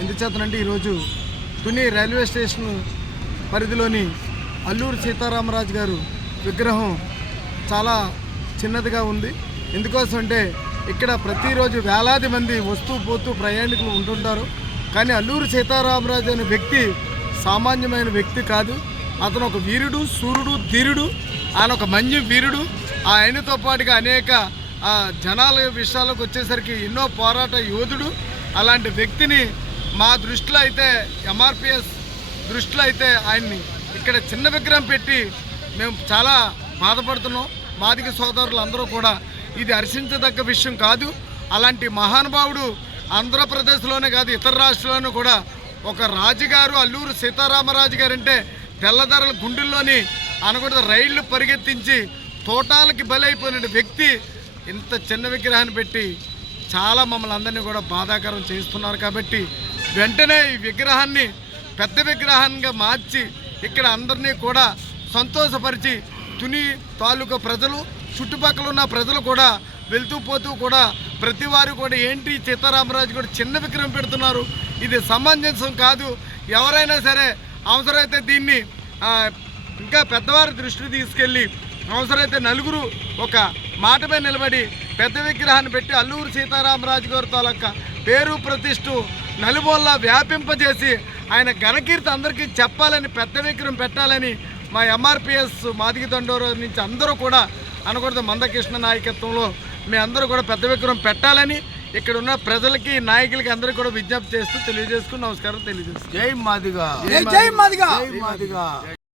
ఎందుచేతనంటే ఈరోజు Tuni railway station పరిధిలోని అల్లూరి సీతారామరాజు గారు విగ్రహం చాలా చిన్నదిగా ఉంది. ఎందుకోసం అంటే ఇక్కడ ప్రతిరోజు వేలాది మంది వస్తూ పోతూ ప్రయాణికులు ఉంటుంటారు. కానీ అల్లూరి సీతారామరాజు అనే వ్యక్తి సామాన్యమైన వ్యక్తి కాదు. అతను ఒక వీరుడు, సూర్యుడు, ధీరుడు. ఆయన ఒక మంచి వీరుడు. ఆయనతో పాటుగా అనేక జనాల విషయాలకు వచ్చేసరికి ఎన్నో పోరాట యోధుడు. అలాంటి వ్యక్తిని మా దృష్టిలో అయితే ఎంఆర్పిఎస్ దృష్టిలో అయితే ఆయన్ని ఇక్కడ చిన్న విగ్రహం పెట్టి మేము చాలా బాధపడుతున్నాం. మాదిగ సోదరులు అందరూ కూడా ఇది హర్షించదగ్గ విషయం కాదు. అలాంటి మహానుభావుడు ఆంధ్రప్రదేశ్లోనే కాదు ఇతర రాష్ట్రాల్లోనూ కూడా ఒక రాజుగారు అల్లూరి సీతారామరాజు గారు అంటే తెల్లదొరల గుండెల్లోని అనకూడదు రైళ్లు పరిగెత్తించి తోటాలకి బలైపోయిన వ్యక్తి ఇంత చిన్న విగ్రహాన్ని పెట్టి చాలా మమ్మల్ని అందరినీ కూడా బాధాకరం చేస్తున్నారు. కాబట్టి వెంటనే ఈ విగ్రహాన్ని పెద్ద విగ్రహంగా మార్చి ఇక్కడ అందరినీ కూడా సంతోషపరిచి తుని తాలూకా ప్రజలు చుట్టుపక్కల ఉన్న ప్రజలు కూడా వెళ్తూ పోతూ కూడా ప్రతి వారు కూడా ఏంటి సీతారామరాజు కూడా చిన్న విగ్రహం పెడుతున్నారు, ఇది సమంజసం కాదు. ఎవరైనా సరే అవసరమైతే దీన్ని ఇంకా పెద్దవారి దృష్టికి తీసుకెళ్ళి అవసరమైతే నలుగురు ఒక మాటపై నిలబడి పెద్ద విగ్రహాన్ని పెట్టి అల్లూరి సీతారామరాజు గారి తాలూకా పేరు ప్రతిష్ఠ నలుమూలలా వ్యాపింపజేసి ఆయన ఘనకీర్తి అందరికీ చెప్పాలని పెద్ద విగ్రహం పెట్టాలని మా ఎంఆర్పిఎస్ మాదిగ దండోరా నుంచి అందరూ కూడా అనకూడదు మందకృష్ణ నాయకత్వంలో మీ అందరూ కూడా పెద్ద విగ్రహం పెట్టాలని ఇక్కడ ఉన్న ప్రజలకి నాయకులకి అందరికీ కూడా విజ్ఞప్తి చేస్తూ తెలియజేసుకుని నమస్కారం తెలియజేస్తాను. జై మాదిగా. జై మాదిగా. జై మాదిగా.